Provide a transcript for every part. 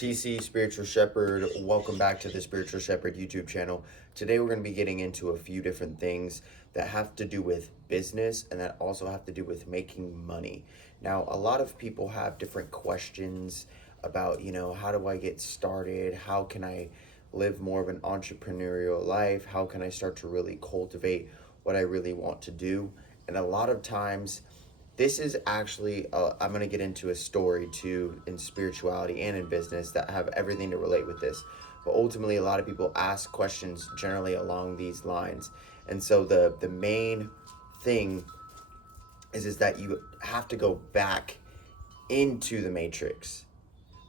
TC Spiritual Shepherd, welcome back to the Spiritual Shepherd YouTube channel. Today we're going to be getting into a few different things that have to do with business and that also have to do with making money. Now, a lot of people have different questions about, how do I get started? How can I live more of an entrepreneurial life? How can I start to really cultivate what I really want to do? And a lot of times, this is actually, I'm going to get into a story too in spirituality and in business that have everything to relate with this. But ultimately, a lot of people ask questions generally along these lines. And so the main thing is that you have to go back into the matrix.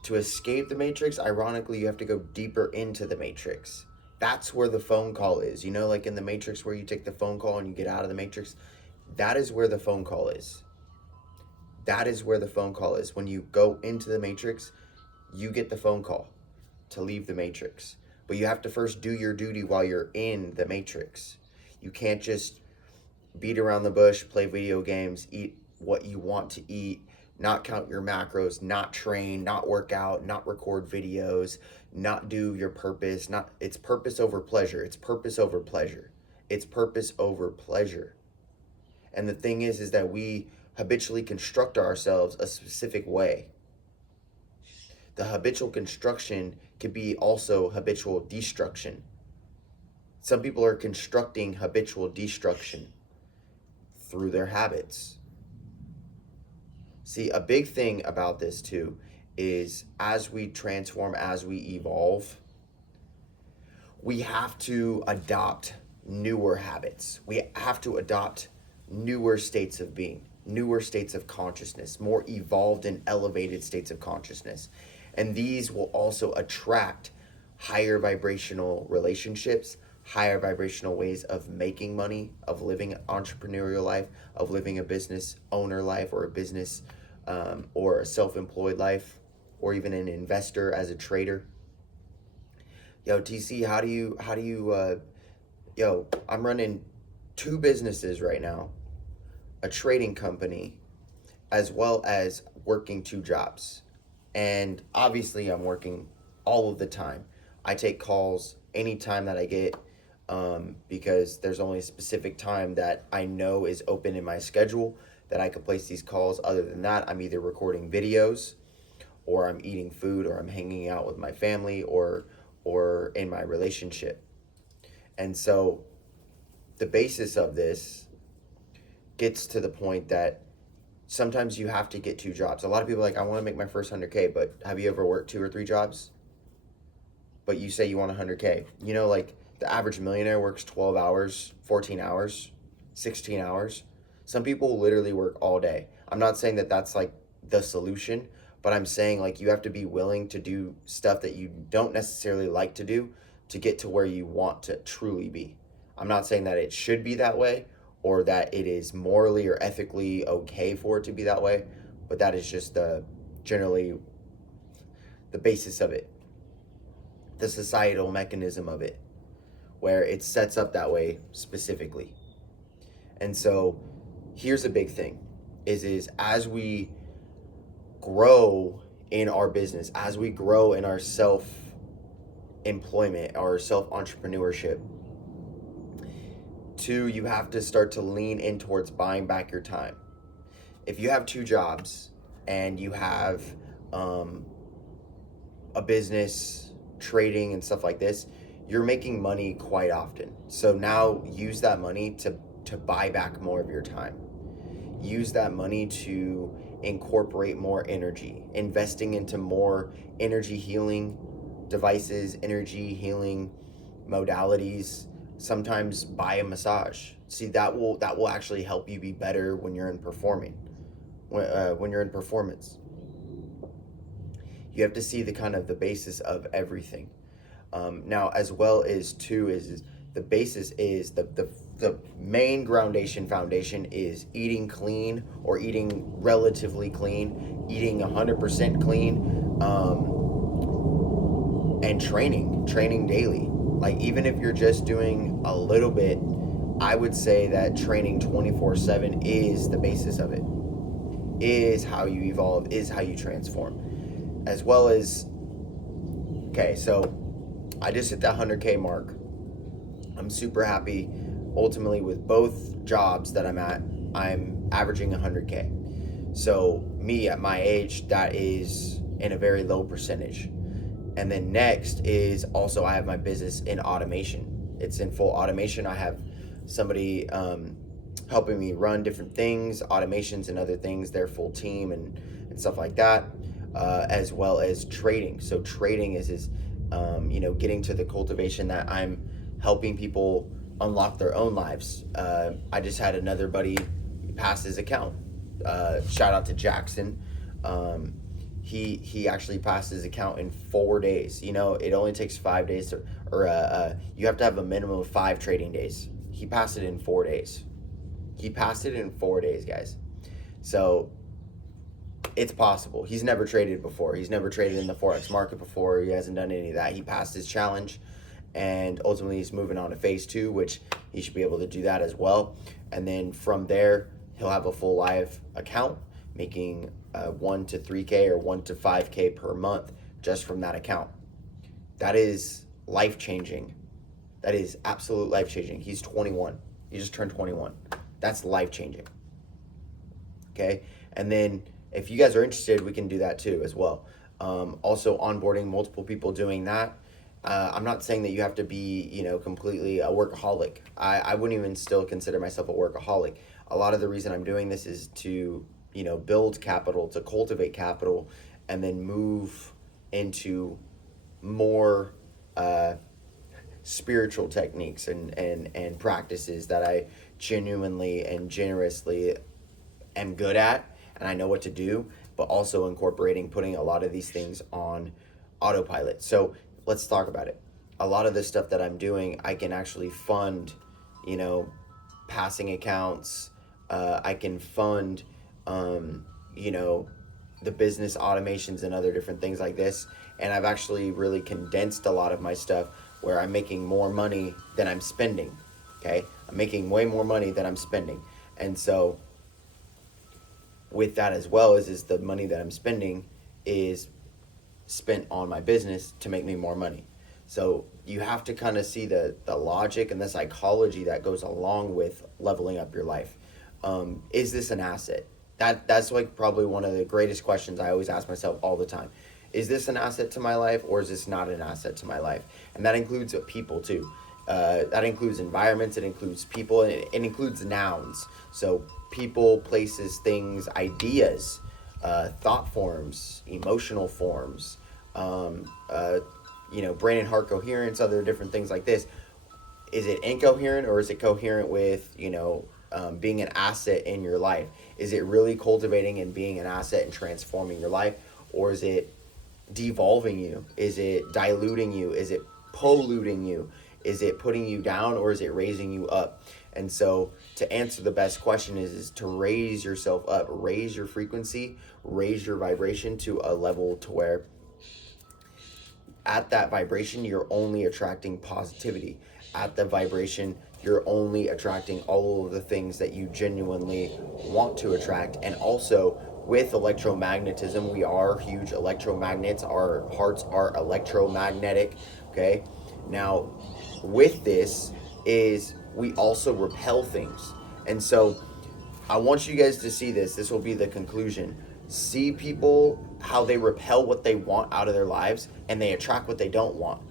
To escape the matrix, ironically, you have to go deeper into the matrix. That's where the phone call is. Like in the matrix where you take the phone call and you get out of the matrix, that is where the phone call is. That is where the phone call is. When you go into the matrix, you get the phone call to leave the matrix. But you have to first do your duty while you're in the matrix. You can't just beat around the bush, play video games, eat what you want to eat, not count your macros, not train, not work out, not record videos, not do your purpose. It's purpose over pleasure. It's purpose over pleasure. It's purpose over pleasure. And the thing is that we habitually construct ourselves a specific way. The habitual construction could be also habitual destruction. Some people are constructing habitual destruction through their habits. See, a big thing about this too is as we transform, as we evolve, we have to adopt newer habits. We have to adopt newer states of being, newer states of consciousness, more evolved and elevated states of consciousness. And these will also attract higher vibrational relationships, higher vibrational ways of making money, of living an entrepreneurial life, of living a business owner life, or a business or a self-employed life, or even an investor as a trader. Yo, TC, how do you I'm running 2 businesses right now, a trading company, as well as working 2 jobs. And obviously I'm working all of the time. I take calls anytime that I get, because there's only a specific time that I know is open in my schedule that I can place these calls. Other than that, I'm either recording videos, or I'm eating food, or I'm hanging out with my family, or in my relationship. And so the basis of this gets to the point that sometimes you have to get 2 jobs. A lot of people are like, I want to make my first 100K, but have you ever worked 2 or 3 jobs? But you say you want 100K. Like the average millionaire works 12 hours, 14 hours, 16 hours. Some people literally work all day. I'm not saying that that's like the solution, but I'm saying like you have to be willing to do stuff that you don't necessarily like to do to get to where you want to truly be. I'm not saying that it should be that way, or that it is morally or ethically okay for it to be that way, but that is just generally the basis of it, the societal mechanism of it, where it sets up that way specifically. And so here's a big thing is as we grow in our business, as we grow in our self-employment, our self-entrepreneurship, 2, you have to start to lean in towards buying back your time. If you have 2 jobs and you have a business, trading and stuff like this, you're making money quite often. So now use that money to buy back more of your time. Use that money to incorporate more energy, investing into more energy healing devices, energy healing modalities. Sometimes buy a massage. See, that will actually help you be better when you're in performance. You have to see the kind of the basis of everything. Now, as well as too, is the basis is the main foundation is eating clean, or eating relatively clean, eating 100% clean, and training daily. Like, even if you're just doing a little bit, I would say that training 24/7 is the basis of it, is how you evolve, is how you transform. As well as Okay, so I just hit that 100K mark. I'm super happy. Ultimately, with both jobs that I'm at, I'm averaging 100K. So me at my age, that is in a very low percentage. And then next is also I have my business in automation. It's in full automation. I have somebody helping me run different things, automations and other things, their full team and stuff like that, as well as trading. So trading is getting to the cultivation that I'm helping people unlock their own lives. I just had another buddy pass his account. Shout out to Jackson. He actually passed his account in 4 days. It only takes 5 days you have to have a minimum of 5 trading days. He passed it in 4 days. He passed it in 4 days, guys. So it's possible. He's never traded before. He's never traded in the Forex market before. He hasn't done any of that. He passed his challenge, and ultimately he's moving on to phase 2, which he should be able to do that as well. And then from there, he'll have a full live account, making 1 to 3K or 1 to 5K per month just from that account. That is life-changing. That is absolute life-changing. He's 21. He just turned 21. That's life-changing. Okay? And then if you guys are interested, we can do that too as well. Also onboarding multiple people doing that. I'm not saying that you have to be, completely a workaholic. I wouldn't even still consider myself a workaholic. A lot of the reason I'm doing this is to, build capital, to cultivate capital, and then move into more spiritual techniques and practices that I genuinely and generously am good at and I know what to do, but also incorporating putting a lot of these things on autopilot. So let's talk about it. A lot of the stuff that I'm doing, I can actually fund, passing accounts. I can fund, the business automations and other different things like this. And I've actually really condensed a lot of my stuff where I'm making more money than I'm spending. Okay? I'm making way more money than I'm spending. And so with that as well is the money that I'm spending is spent on my business to make me more money. So you have to kind of see the logic and the psychology that goes along with leveling up your life. Is this an asset? That's like probably one of the greatest questions I always ask myself all the time. Is this an asset to my life, or is this not an asset to my life? And that includes people too. That includes environments, it includes people, and it includes nouns. So people, places, things, ideas, thought forms, emotional forms, brain and heart coherence, other different things like this. Is it incoherent, or is it coherent with, being an asset in your life? Is it really cultivating and being an asset and transforming your life, or is it devolving you? Is it diluting you? Is it polluting you? Is it putting you down, or is it raising you up? And so to answer the best question is to raise yourself up, raise your frequency, raise your vibration to a level to where at that vibration, you're only attracting positivity. At the vibration, you're only attracting all of the things that you genuinely want to attract. And also with electromagnetism, we are huge electromagnets. Our hearts are electromagnetic. Okay. Now with this is we also repel things. And so I want you guys to see this. This will be the conclusion. See people, how they repel what they want out of their lives and they attract what they don't want.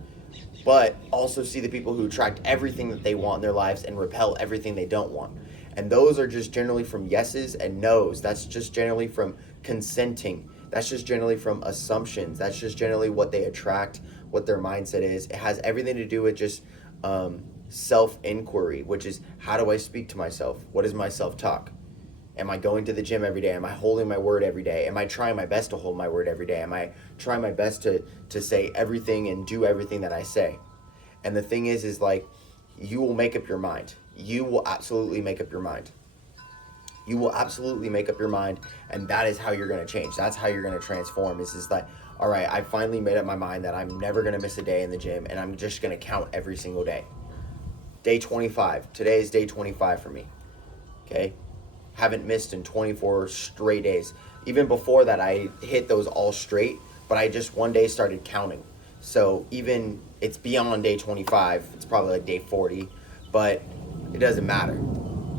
But also see the people who attract everything that they want in their lives and repel everything they don't want. And those are just generally from yeses and nos. That's just generally from consenting. That's just generally from assumptions. That's just generally what they attract, what their mindset is. It has everything to do with just self-inquiry, which is, how do I speak to myself? What is my self-talk? Am I going to the gym every day? Am I holding my word every day? Am I trying my best to hold my word every day? Am I trying my best to say everything and do everything that I say? And the thing is like, you will make up your mind. You will absolutely make up your mind. You will absolutely make up your mind, and that is how you're going to change. That's how you're going to transform. Is like, all right, I finally made up my mind that I'm never going to miss a day in the gym, and I'm just going to count every single day. Day 25. Today is day 25 for me. Okay? Haven't missed in 24 straight days. Even before that, I hit those all straight, but I just one day started counting. So even it's beyond day 25, it's probably like day 40, but it doesn't matter.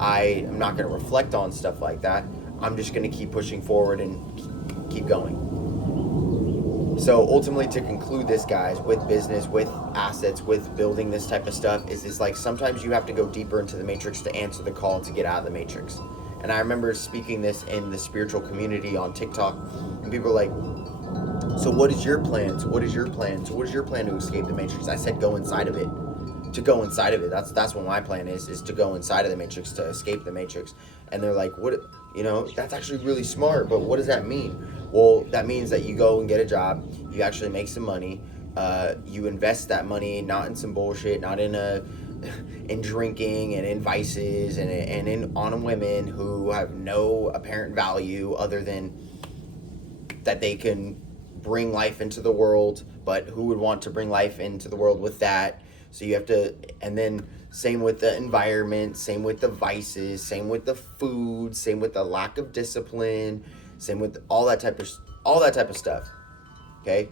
I am not going to reflect on stuff like that. I'm just going to keep pushing forward and keep going. So ultimately, to conclude this, guys, with business, with assets, with building this type of stuff, is like sometimes you have to go deeper into the matrix to answer the call to get out of the matrix. And I remember speaking this in the spiritual community on TikTok, and people are like, so what is your plan? So what is your plan? So what is your plan to escape the matrix? I said go inside of it. To go inside of it. That's what my plan is to go inside of the matrix, to escape the matrix. And they're like, what, that's actually really smart, but what does that mean? Well, that means that you go and get a job, you actually make some money, you invest that money not in some bullshit, not in in drinking and in vices and in on women who have no apparent value other than that they can bring life into the world, but who would want to bring life into the world with that? So you have to, and then same with the environment, same with the vices, same with the food, same with the lack of discipline, same with all that type of stuff. Okay?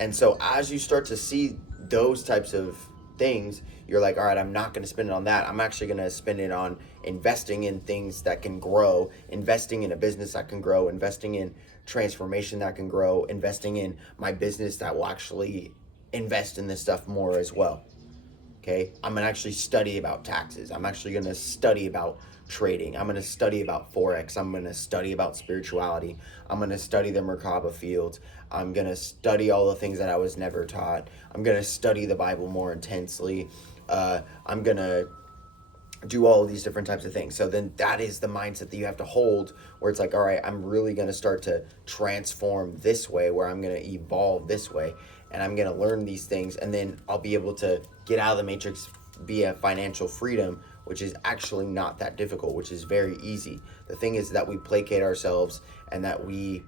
And so as you start to see those types of things, you're like, all right, I'm not going to spend it on that. I'm actually going to spend it on investing in things that can grow, investing in a business that can grow, investing in transformation that can grow, investing in my business that will actually invest in this stuff more as well. Okay, I'm gonna actually study about taxes. I'm actually gonna study about trading. I'm gonna study about Forex. I'm gonna study about spirituality. I'm gonna study the Merkaba fields. I'm gonna study all the things that I was never taught. I'm gonna study the Bible more intensely. I'm gonna do all of these different types of things. So then that is the mindset that you have to hold, where it's like, all right, I'm really going to start to transform this way, where I'm going to evolve this way, and I'm going to learn these things, and then I'll be able to get out of the matrix via financial freedom, which is actually not that difficult, which is very easy. The thing is that we placate ourselves and that we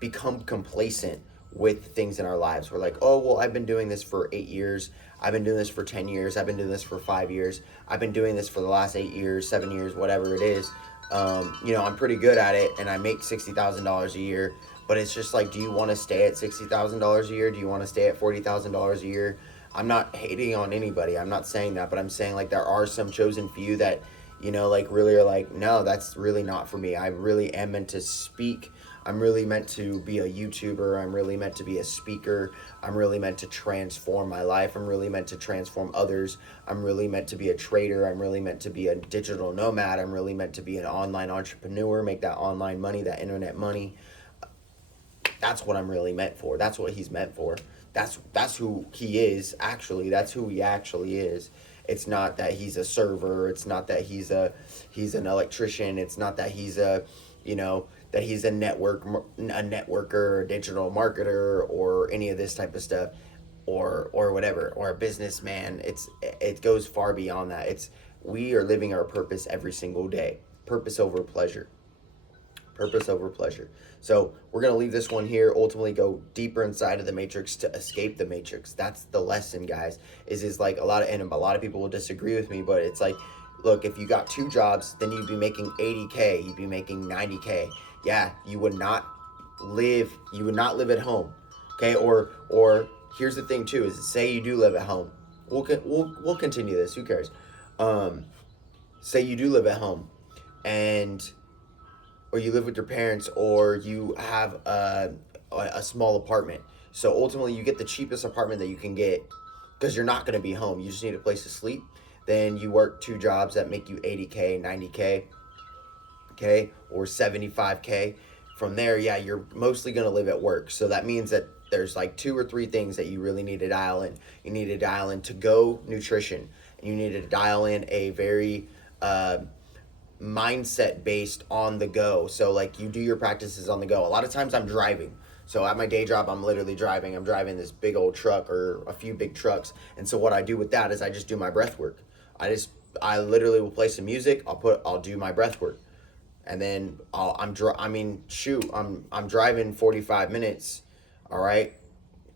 become complacent with things in our lives. We're like, oh, well, I've been doing this for 8 years. I've been doing this for 10 years. I've been doing this for 5 years. I've been doing this for the last 8 years, 7 years, whatever it is. I'm pretty good at it, and I make $60,000 a year. But it's just like, do you want to stay at $60,000 a year? Do you want to stay at $40,000 a year? I'm not hating on anybody. I'm not saying that, but I'm saying like there are some chosen few that, like really are like, no, that's really not for me. I really am meant to speak. I'm really meant to be a YouTuber. I'm really meant to be a speaker. I'm really meant to transform my life. I'm really meant to transform others. I'm really meant to be a trader. I'm really meant to be a digital nomad. I'm really meant to be an online entrepreneur, make that online money, that internet money. That's what I'm really meant for. That's what he's meant for. That's who he is, actually. That's who he actually is. It's not that he's a server. It's not that he's an electrician. It's not that he's that he's a networker, a digital marketer, or any of this type of stuff, or whatever, or a businessman. It goes far beyond that. We are living our purpose every single day. Purpose over pleasure. Purpose over pleasure. So we're going to leave this one here, ultimately go deeper inside of the matrix to escape the matrix. That's the lesson, guys, is like a lot of people will disagree with me, but it's like, look, if you got 2 jobs, then you'd be making 80K, you'd be making 90K. Yeah, you would not live at home. Okay? Or here's the thing too, is say you do live at home. We'll continue this, who cares? Say you do live at home, or you live with your parents, or you have a small apartment. So ultimately you get the cheapest apartment that you can get because you're not going to be home. You just need a place to sleep. Then you work 2 jobs that make you 80K, 90K, okay, or 75K. From there, yeah, you're mostly going to live at work. So that means that there's like 2 or 3 things that you really need to dial in. You need to dial in to-go nutrition. And you need to dial in a very mindset based on the go. So like you do your practices on the go. A lot of times I'm driving. So at my day job, I'm literally driving. I'm driving this big old truck or a few big trucks. And so what I do with that is I just do my breath work. I literally will play some music. I'll do my breath work. And then I'm driving 45 minutes. All right.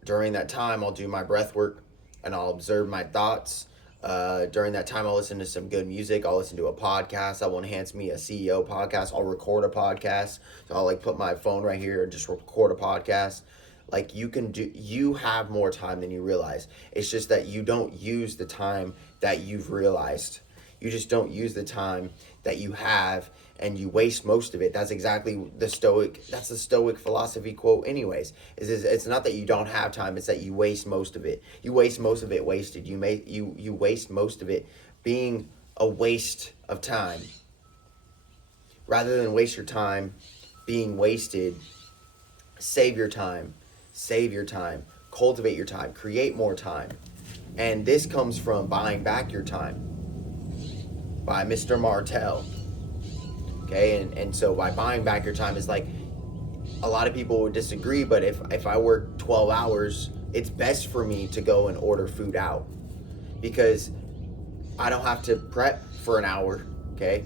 During that time, I'll do my breath work and I'll observe my thoughts. During that time, I'll listen to some good music. I'll listen to a podcast that will enhance me, a CEO podcast. I'll record a podcast. So I'll like put my phone right here and just record a podcast. Like you have more time than you realize. It's just that you don't use the time that you've realized. You just don't use the time that you have, and you waste most of it. That's exactly that's the stoic philosophy quote anyways. Is it's not that you don't have time, it's that you waste most of it. You waste most of it wasted. You waste most of it being a waste of time. Rather than waste your time being wasted, save your time. Save your time. Cultivate your time. Create more time. And this comes from Buying Back Your Time by Mr. Martell. Okay, and so by buying back your time is like, a lot of people would disagree, but if I work 12 hours, it's best for me to go and order food out because I don't have to prep for an hour. Okay,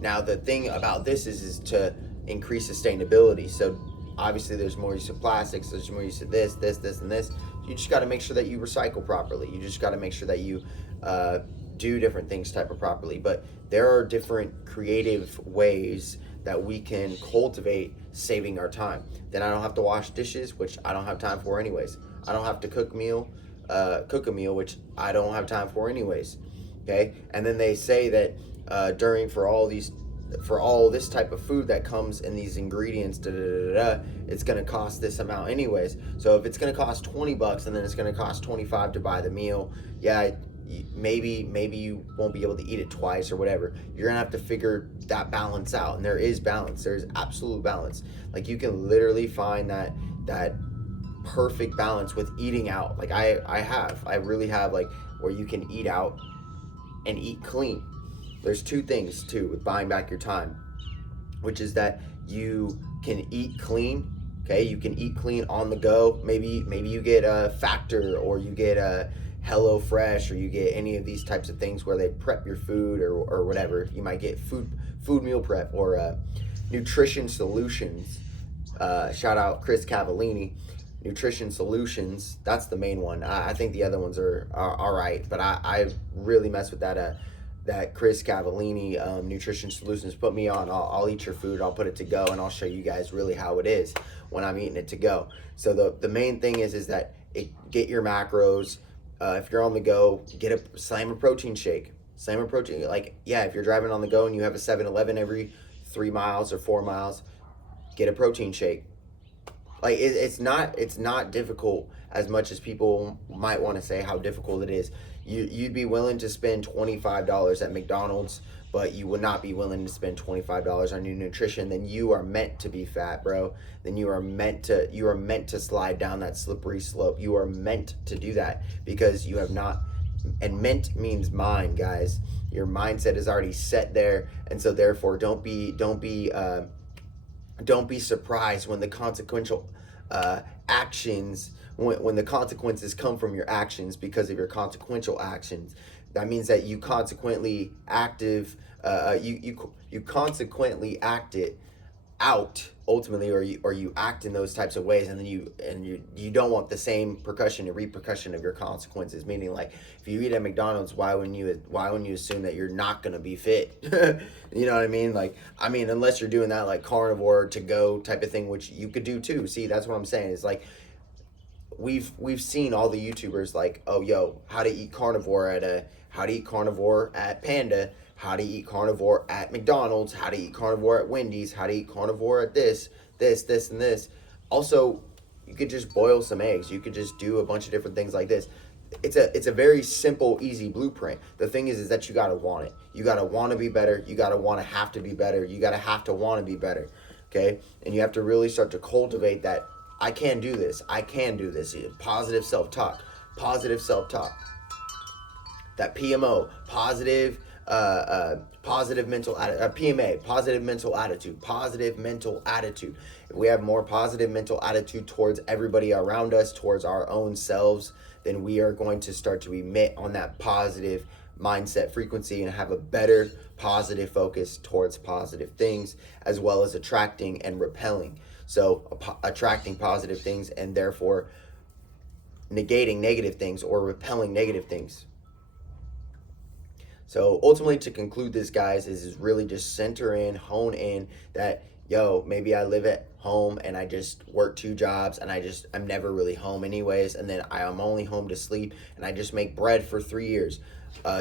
now the thing about this is to increase sustainability. So obviously there's more use of plastics, there's more use of this, and this. You just got to make sure that you recycle properly. You just got to make sure that you do different things type of properly. But there are different creative ways that we can cultivate saving our time. Then I don't have to wash dishes, which I don't have time for anyways. I don't have to cook a meal, which I don't have time for anyways. Okay, and then they say that for all this type of food that comes in these ingredients, it's going to cost this amount anyways. So if it's going to cost $20 and then it's going to cost $25 to buy the meal, yeah, maybe you won't be able to eat it twice or whatever. You're gonna have to figure that balance out, and there is balance. There's absolute balance. Like you can literally find that perfect balance with eating out. Like I really have, like, where you can eat out and eat clean. There's two things too with buying back your time, which is that you can eat clean. Okay, you can eat clean on the go. Maybe you get a Factor, or you get a Hello Fresh, or you get any of these types of things where they prep your food or whatever. You might get food meal prep or Nutrition Solutions. Shout out Chris Cavallini. Nutrition Solutions, that's the main one. I think the other ones are all right, but I really mess with that Chris Cavallini Nutrition Solutions. Put me on. I'll eat your food. I'll put it to go, and I'll show you guys really how it is when I'm eating it to go. So the main thing is that get your macros. If you're on the go, slam a protein shake. Slam a protein, like, yeah, if you're driving on the go and you have a 7-Eleven every 3 miles or 4 miles, get a protein shake. Like it's not difficult as much as people might want to say how difficult it is. You'd be willing to spend $25 at McDonald's, but you would not be willing to spend $25 on your nutrition. Then you are meant to be fat, bro. Then you are meant to slide down that slippery slope. You are meant to do that because you have not. And meant means mind, guys. Your mindset is already set there, and so therefore don't be surprised when the consequential actions, when the consequences come from your actions because of your consequential actions. That means that you consequently you consequently act it out ultimately, or you act in those types of ways, and then you don't want the same repercussion of your consequences. Meaning, like, if you eat at McDonald's, why wouldn't you assume that you're not gonna be fit? You know what I mean? Like, I mean, unless you're doing that like carnivore to go type of thing, which you could do too. See, that's what I'm saying. It's like we've seen all the YouTubers like, oh, yo, how to eat carnivore at Panda, how to eat carnivore at McDonald's, how to eat carnivore at Wendy's, how to eat carnivore at this, and this. Also, you could just boil some eggs. You could just do a bunch of different things like this. It's a very simple, easy blueprint. The thing is that you gotta want it. You gotta want to be better. You gotta want to have to be better. You gotta have to want to be better. Okay, and you have to really start to cultivate that. I can do this. I can do this. Positive self-talk. Positive self-talk. That PMO, positive mental PMA, positive mental attitude. Positive mental attitude. If we have more positive mental attitude towards everybody around us, towards our own selves, then we are going to start to emit on that positive mindset frequency and have a better positive focus towards positive things, as well as attracting and repelling. So attracting positive things and therefore negating negative things or repelling negative things. So ultimately, to conclude this, guys, is really just center in, hone in that yo, maybe I live at home and I just work 2 jobs and I'm never really home anyways, and then I'm only home to sleep and I just make bread for 3 years.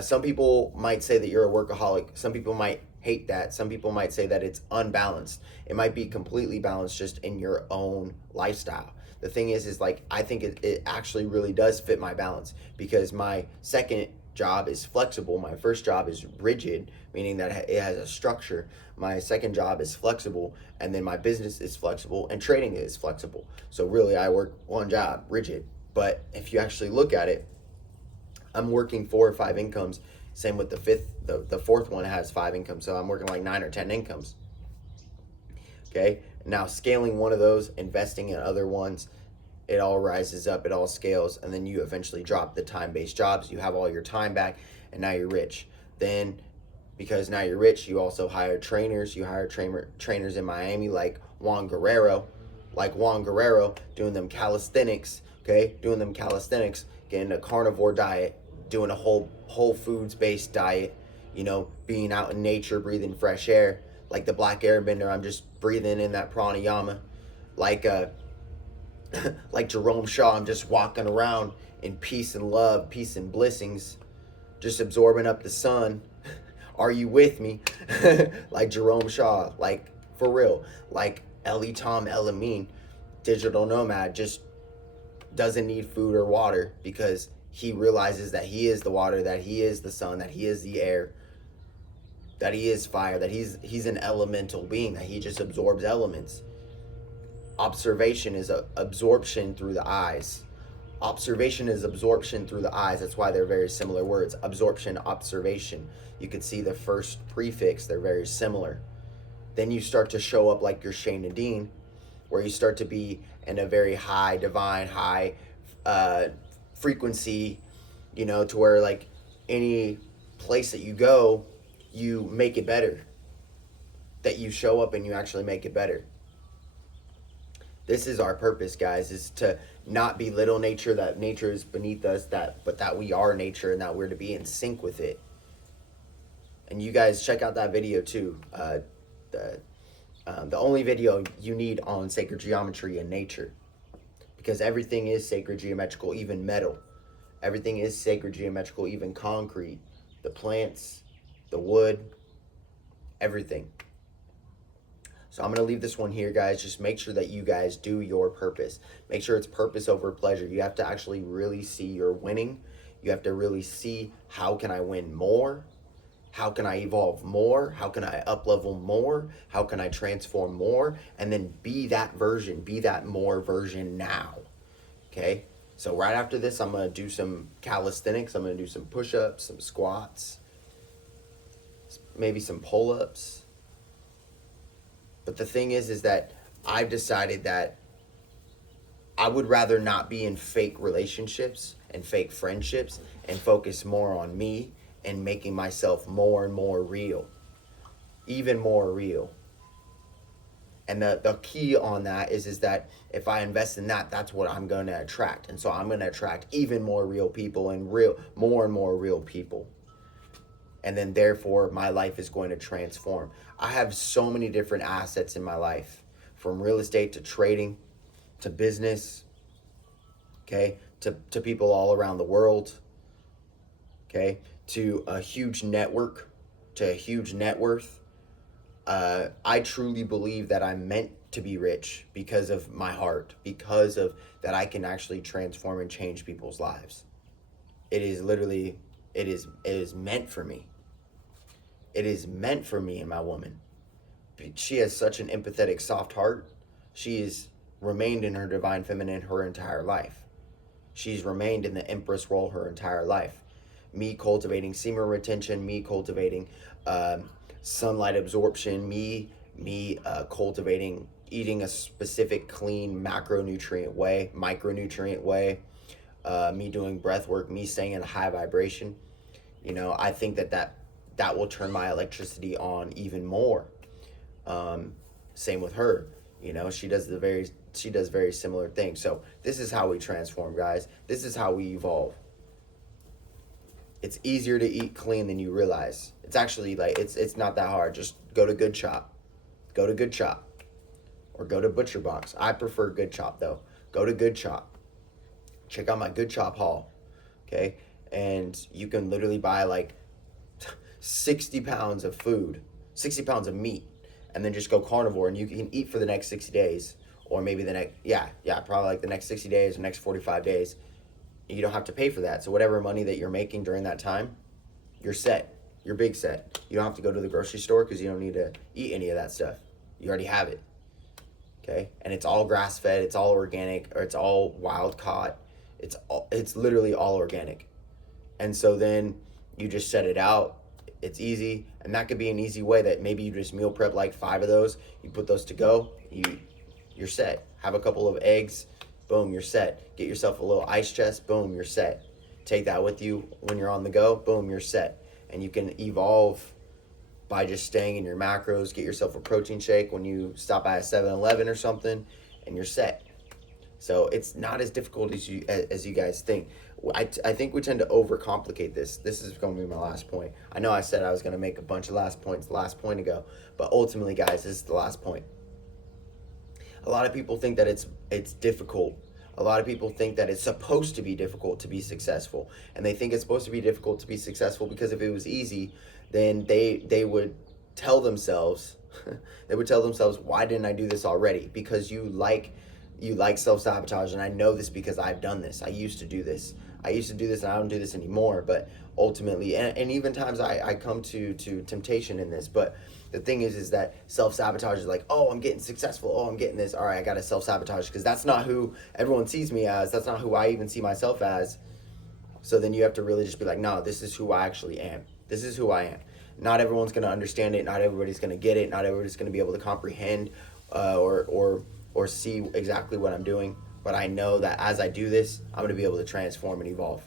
Some people might say that you're a workaholic. Some people might hate that. Some people might say that it's unbalanced. It might be completely balanced just in your own lifestyle. The thing is like, I think it actually really does fit my balance, because my second job is flexible. My first job is rigid, meaning that it has a structure. My second job is flexible, and then my business is flexible, and trading is flexible. So really, I work one job, rigid. But if you actually look at it, I'm working 4 or 5 incomes. Same with the fourth one has 5 incomes. So I'm working like 9 or 10 incomes. Okay. Now scaling one of those, investing in other ones, it all rises up, it all scales, and then you eventually drop the time-based jobs. You have all your time back, and now you're rich. Then, because now you're rich, you also hire trainers. You hire trainers in Miami like Juan Guerrero, doing them calisthenics, getting a carnivore diet, doing a whole foods based diet, being out in nature, breathing fresh air. Like the Black Airbender, I'm just breathing in that pranayama. Like like Jerome Shaw, I'm just walking around in peace and love, peace and blessings, just absorbing up the sun. Are you with me? Like Jerome Shaw, like for real. Like Tom El-Amin, digital nomad, just doesn't need food or water, because he realizes that he is the water, that he is the sun, that he is the air, that he is fire, that he's an elemental being, that he just absorbs elements. Observation is absorption through the eyes. Observation is absorption through the eyes. That's why they're very similar words. Absorption, observation. You could see the first prefix, they're very similar. Then you start to show up like your Shane Nadine, where you start to be in a very high, divine, high frequency, to where like any place that you go, you make it better. That you show up and you actually make it better. This is our purpose, guys, is to not belittle nature, that nature is beneath us, but that we are nature, and that we're to be in sync with it. And you guys check out that video too. The only video you need on sacred geometry and nature, because everything is sacred geometrical, even metal. Everything is sacred geometrical, even concrete, the plants, the wood, everything. So I'm going to leave this one here, guys. Just make sure that you guys do your purpose. Make sure it's purpose over pleasure. You have to actually really see you're winning. You have to really see, how can I win more? How can I evolve more? How can I up-level more? How can I transform more? And then be that version, be that more version now. Okay? So right after this, I'm going to do some calisthenics. I'm going to do some push-ups, some squats, maybe some pull-ups. But the thing is that I've decided that I would rather not be in fake relationships and fake friendships, and focus more on me and making myself more and more real, even more real. And the key on that is that if I invest in that, that's what I'm going to attract. And so I'm going to attract even more real people, and more and more real people. And then therefore my life is going to transform. I have so many different assets in my life, from real estate to trading to business, okay, to people all around the world, okay, to a huge network, to a huge net worth. I truly believe that I'm meant to be rich because of my heart, because of that I can actually transform and change people's lives. It is literally, it is meant for me. It is meant for me and my woman. She has such an empathetic, soft heart. She's remained in her divine feminine her entire life. She's remained in the empress role her entire life. Me cultivating semen retention, me cultivating sunlight absorption, me cultivating eating a specific clean micronutrient way, me doing breath work, me staying in a high vibration. I think that will turn my electricity on even more. Same with her. She does very similar things. So this is how we transform, guys. This is how we evolve. It's easier to eat clean than you realize. It's actually it's not that hard. Just go to Good Chop. Go to Good Chop. or go to Butcher Box. I prefer Good Chop though. Go to Good Chop. Check out my Good Chop haul. Okay? And you can literally buy like 60 pounds of food, 60 pounds of meat, and then just go carnivore, and you can eat for the next 60 days, or maybe the next, probably like the next 60 days or next 45 days. You don't have to pay for that. So whatever money that you're making during that time, you're set. You're big set. You don't have to go to the grocery store because you don't need to eat any of that stuff. You already have it. Okay? And it's all grass-fed, it's all organic, or it's all wild caught. It's literally all organic. And so then you just set it out. It's easy, and that could be an easy way that maybe you just meal prep like 5 of those. You put those to go. You're set. Have a couple of eggs. Boom, you're set. Get yourself a little ice chest. Boom, you're set. Take that with you when you're on the go. Boom, you're set. And you can evolve by just staying in your macros. Get yourself a protein shake when you stop by a 7-Eleven or something, and you're set. So it's not as difficult as you guys think. I think we tend to overcomplicate this. This is going to be my last point. I know I said I was going to make a bunch of last points the last point ago, but ultimately, guys, this is the last point. A lot of people think that it's difficult. A lot of people think that it's supposed to be difficult to be successful, and they think it's supposed to be difficult to be successful because if it was easy, then they would tell themselves, why didn't I do this already? Because you like self-sabotage, and I know this because I've done this. I used to do this, and I don't do this anymore. But ultimately, and even times I come to temptation in this. But the thing is that self-sabotage is like, oh, I'm getting successful. Oh, I'm getting this. All right, I got to self-sabotage because that's not who everyone sees me as. That's not who I even see myself as. So then you have to really just be like, no, this is who I actually am. This is who I am. Not everyone's going to understand it. Not everybody's going to get it. Not everybody's going to be able to comprehend or see exactly what I'm doing, but I know that as I do this, I'm going to be able to transform and evolve.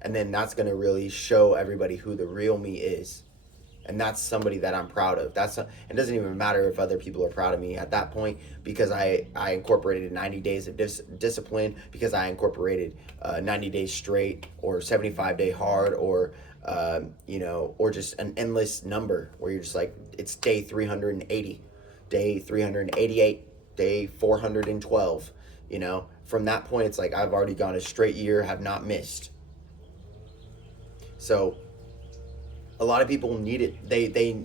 And then that's going to really show everybody who the real me is. And that's somebody that I'm proud of. It doesn't even matter if other people are proud of me at that point, because I incorporated 90 days of discipline, because I incorporated 90 days straight, or 75-day hard, or or just an endless number where you're just like, it's day 380. Day 388, day 412, from that point, it's like I've already gone a straight year, have not missed. So a lot of people need it. They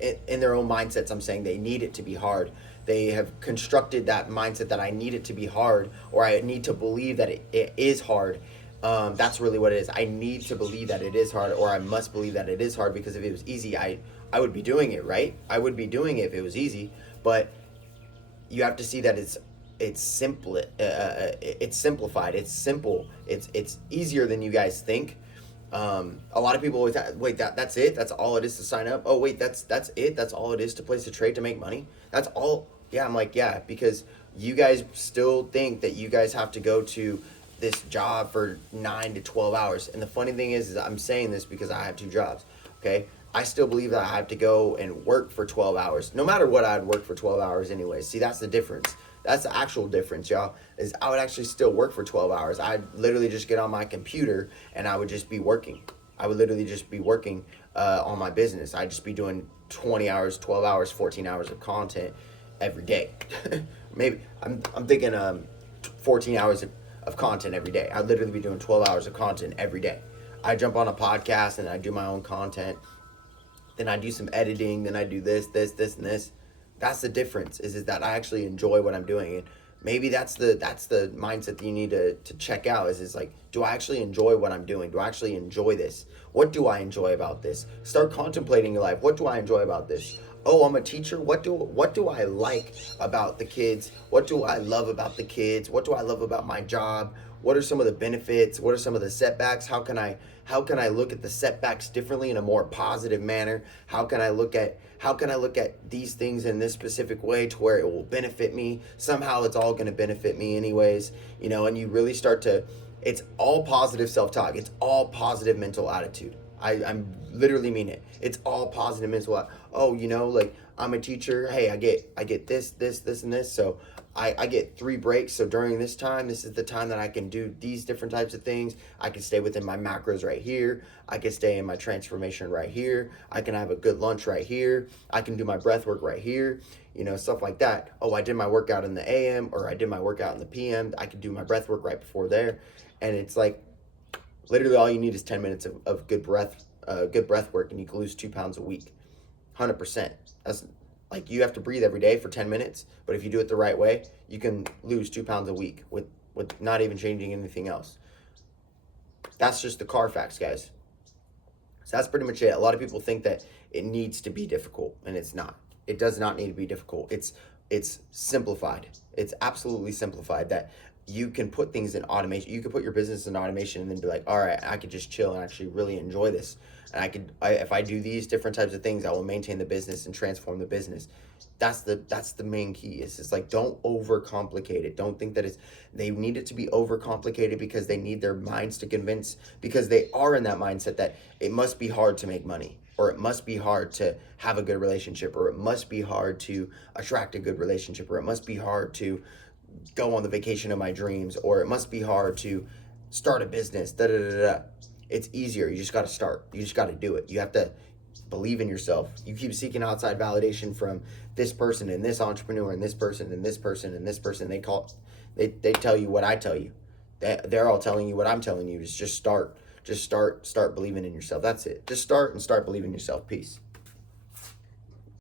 in their own mindsets, I'm saying they need it to be hard. They have constructed that mindset that I need it to be hard, or I need to believe that it is hard. That's really what it is. I need to believe that it is hard, or I must believe that it is hard, because if it was easy, I would be doing it, right? I would be doing it if it was easy. But you have to see that it's simple. It's simplified. It's simple. It's easier than you guys think. A lot of people always wait, that's it? That's all it is to sign up? Oh wait, that's it? That's all it is to place a trade to make money? That's all? Yeah, I'm like, yeah, because you guys still think that you guys have to go to this job for 9 to 12 hours. And the funny thing is I'm saying this because I have 2 jobs, okay? I still believe that I have to go and work for 12 hours. No matter what, I'd work for 12 hours anyways. See, that's the difference. That's the actual difference, y'all, is I would actually still work for 12 hours. I'd literally just get on my computer and I would just be working. I would literally just be working on my business. I'd just be doing 20 hours, 12 hours, 14 hours of content every day. Maybe, I'm thinking 14 hours of content every day. I'd literally be doing 12 hours of content every day. I jump on a podcast and I do my own content. Then I do some editing. Then I do this, and this. That's the difference, is that I actually enjoy what I'm doing. And maybe that's the mindset that you need to check out, is like, do I actually enjoy what I'm doing? Do I actually enjoy this? What do I enjoy about this? Start contemplating your life. What do I enjoy about this? Oh, I'm a teacher. What do I like about the kids? What do I love about the kids? What do I love about my job? What are some of the benefits? What are some of the setbacks? How can I look at the setbacks differently in a more positive manner? How can I look at these things in this specific way to where it will benefit me? Somehow it's all going to benefit me anyways, and you really start to, it's all positive self-talk. It's all positive mental attitude. I'm literally mean it. It's all positive mental. Oh, like, I'm a teacher. Hey, I get this, and this. So I get 3 breaks. So during this time, this is the time that I can do these different types of things. I can stay within my macros right here. I can stay in my transformation right here. I can have a good lunch right here. I can do my breath work right here, stuff like that. Oh, I did my workout in the AM, or I did my workout in the PM. I can do my breath work right before there. And it's like, literally all you need is 10 minutes of good breath work, and you can lose 2 pounds a week. 100%. That's like, you have to breathe every day for 10 minutes, but if you do it the right way, you can lose 2 pounds a week with not even changing anything else. That's just the Carfax, guys. So that's pretty much it. A lot of people think that it needs to be difficult, and it's not. It does not need to be difficult. It's simplified. It's absolutely simplified, that you can put things in automation. You can put your business in automation and then be like, all right, I could just chill and actually really enjoy this. And if I do these different types of things, I will maintain the business and transform the business. That's the main key. It's like, don't overcomplicate it. Don't think that they need it to be overcomplicated because they need their minds to convince, because they are in that mindset that it must be hard to make money, or it must be hard to have a good relationship, or it must be hard to attract a good relationship, or it must be hard to go on the vacation of my dreams, or it must be hard to start a business. It's easier. You just got to start. You just got to do it. You have to believe in yourself. You keep seeking outside validation from this person and this entrepreneur and this person and this person and this person. They tell you what I tell you. They're all telling you what I'm telling you. Is just start. Just start believing in yourself. That's it. Just start and start believing in yourself. Peace.